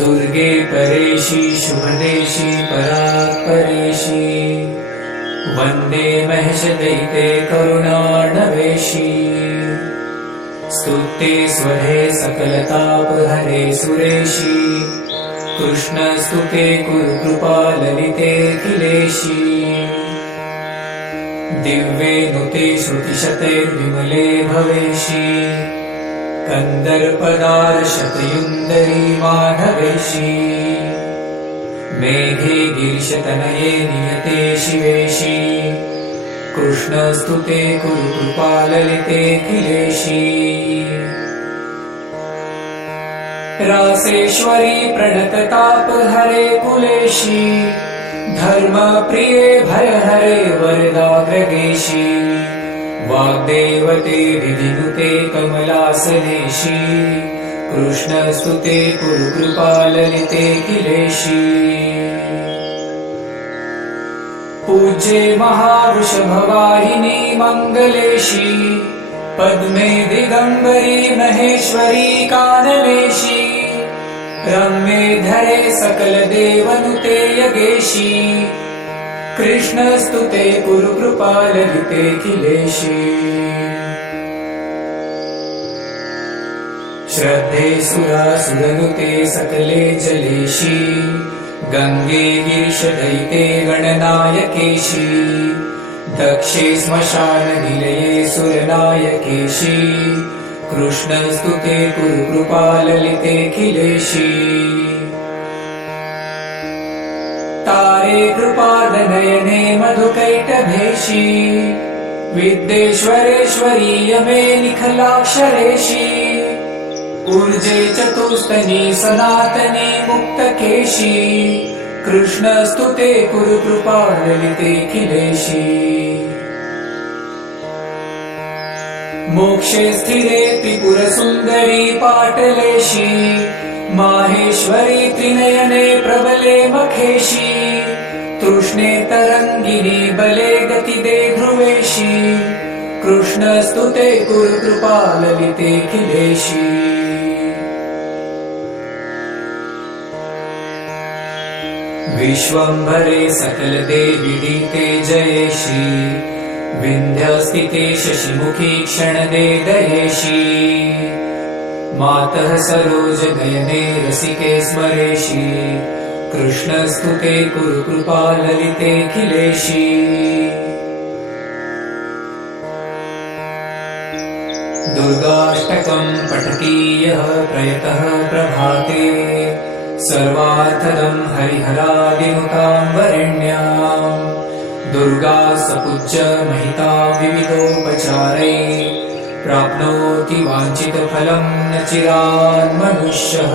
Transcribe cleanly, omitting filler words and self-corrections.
दुर्गे परेशी शुभदेशी परात्परेशी वन्दे महिषदैते करुणार्णवेशी स्तुते स्वधे सकलतापहरे सुरेशी कृष्णस्तुते कुरु कृपा ललिते अखिलेशी दिव्ये नुते श्रुतिशतैर्विमले भवेशी कन्दर्पदारशतयुन्दरी माधवेशी मेघे गिरिशतनये नियते शिवेशी कृष्णस्तुते कुरु कृपा ललिते अखिलेशी रासेश्वरी प्रणततापहरे कुलेशी धर्मप्रिये भयहरे वरदाग्रगेशी वाग्देवते विधिनुते कमलासनेशी कृष्णस्तुते कुरु कृपा ललिते अखिलेशी पूज्ये महावृषभवाहिनी मङ्गलेशी पद्मे दिगम्बरी महेश्वरी काननेशी रम्ये धरे सकलदेवनुते यगेशी कृष्णस्तुते कुरु कृपा ललिते अखिलेशी श्रद्धे सुरासुरनुते सकले जलेशी गंगे गिरिशदैते गणनायकेशी दक्षे श्मशाननिलये सुरनायकेशी कृष्णस्तुते कुरु कृपा ललिते अखिलेशी तारे कृपादनयने मधुकैटभेशी विद्येश्वरेश्वरी यमे निखलाक्षरेशी ऊर्जे चतुस्तनी सनातनी मुक्तकेशी कृष्णस्तुते कुरु कृपा ललिते अखिलेशी मोक्षे स्थिरे त्रिपुरसुन्दरी पाटलेशी माहेश्वरी त्रिनयने प्रबले मखेशी तृष्णे तरङ्गिनी बले गतिदे ध्रुवेशी कृष्णस्तुते कुरु कृपा ललिते अखिलेशी विश्वम्भरे सकलदेवीते जयेशी विन्ध्यस्थिते शशिमुखी क्षणदे दयेशी मातः सरोजनयने रसिके स्मरेशी कृष्णस्तुते कुरु कृपा ललिते अखिलेशी दुर्गाष्टकं पठति यः प्रयतः प्रभाते सर्वार्थदं हरिहरादिनुतां वरेण्याम् दुर्गा सपूज्य महिता विविधोपचारै प्राप्नोति वाञ्छितफलं न चिरान् मनुष्यः।